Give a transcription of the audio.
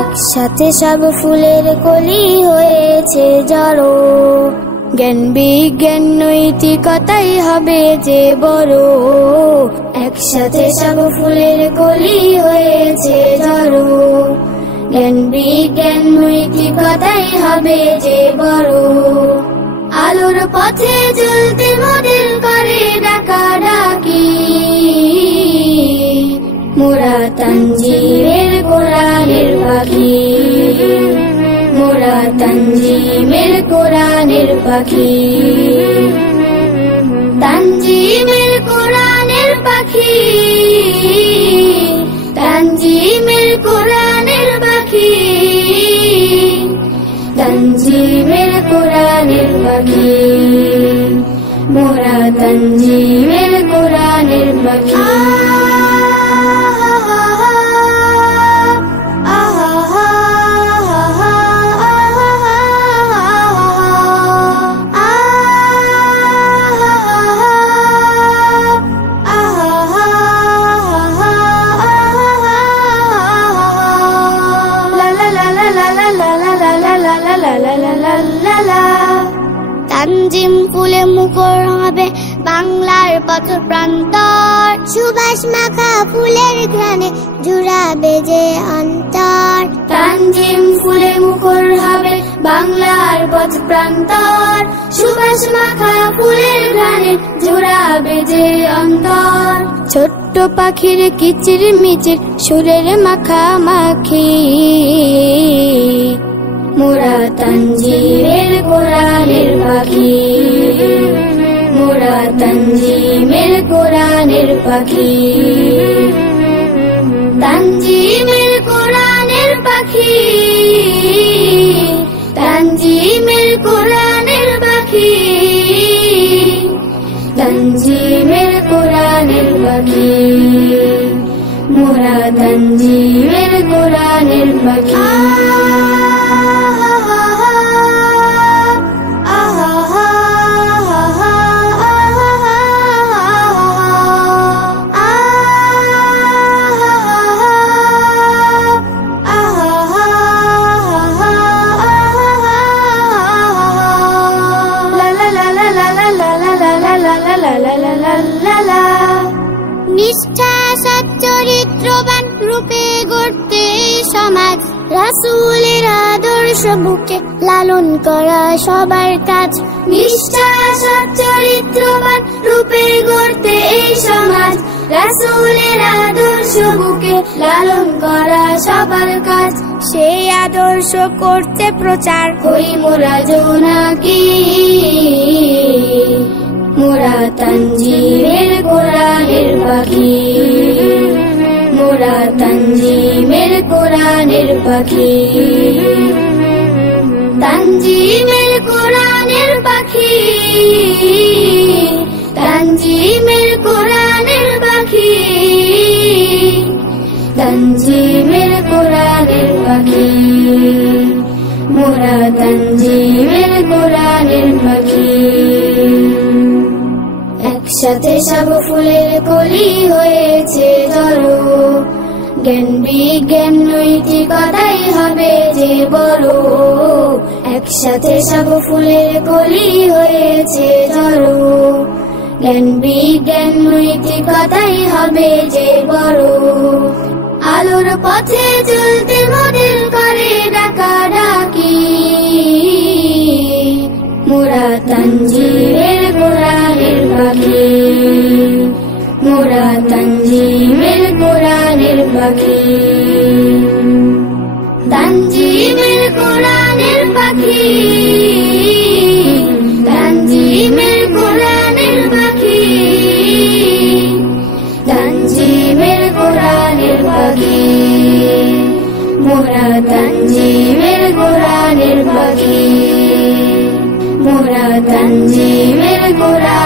একসাথে সব ফুলের কলি হয়েছে জড়ো, জ্ঞান বিজ্ঞান নৈতিকতাই হবে যে বড়। একসাথে সব ফুলের কলি হয়েছে জড়ো, জ্ঞান বিজ্ঞান নৈতিকতাই হবে যে বড়। আলোর পথে চলতে মোদের করে ডাকাডাকি, মোরা তানজিমের কোরআনের পাখি, মোরা তানজিমের কোরআনের পাখি, তানজিমের কোরআনের পাখি, তানজিমের কোরআনের পাখি, তানজিমের কোরআনের পাখি, মোরা তানজিমের কোরআনের পাখি। তানজিম ফুলে মুখর হবে বাংলার পথ প্রান্তর, সুবাস মাখা ফুলের ঘ্রাণে জুড়াবে যে অন্তর। তানজিম ফুলে মুখর হবে বাংলার পথ প্রান্তর, সুবাস মাখা ফুলের ঘ্রাণে জুড়াবে যে অন্তর। ছোট্ট পাখির কিচির মিচির সুরের মাখামাখি, মোরা তানজিমের কোরআনের পাখি, মোরা তানজিমের কোরআনের পাখি, তানজিমের কোরআনের পাখি, তানজিমের কোরআনের পাখি, তানজিমের কোরআনের পাখি, মোরা তানজিমের কোরআনের পাখি। নিষ্ঠা সচ্চরিত্রবান রূপে গড়তে সমাজ, রাসূলের আদর্শ বুকে লালন করা সবার কাজ। নিষ্ঠা সচ্চরিত্রবান রূপে গড়তে সমাজ, রাসূলের আদর্শ বুকে লালন করা সবার কাজ। সেই আদর্শ করতে প্রচার হই মোরা জোনাকি, মোরা তানজিমের কোরআনের পাখি, মোরা তানজিমের কোরআনের পাখি, তানজিমের কোরআনের পাখি, তানজিমের কোরআনের পাখি, তানজিমের কোরআনের পাখি, মোরা তানজিমের কোরআনের পাখি। একসাথে সব ফুলের কলি হয়েছে জড়ো, জ্ঞান বিজ্ঞান নৈতিকতাই হবে যে বড়। একসাথে সব ফুলের কলি হয়েছে জড়ো, জ্ঞান বিজ্ঞান নৈতিকতাই হবে যে বড়। আলোর পথে চলতে মোদের করে ডাকাডাকি, মোরা তানজিমের কোরআনের পাখি, মোরা তানজিমের কোরআনের পাখি, তানজিমের কোরআনের পাখি, তানজিমের কোরআনের পাখি, তানজিমের কোরআনের পাখি, মোরা তানজিমের কোরআনের পাখি, মোরা তানজিমের কোরআন।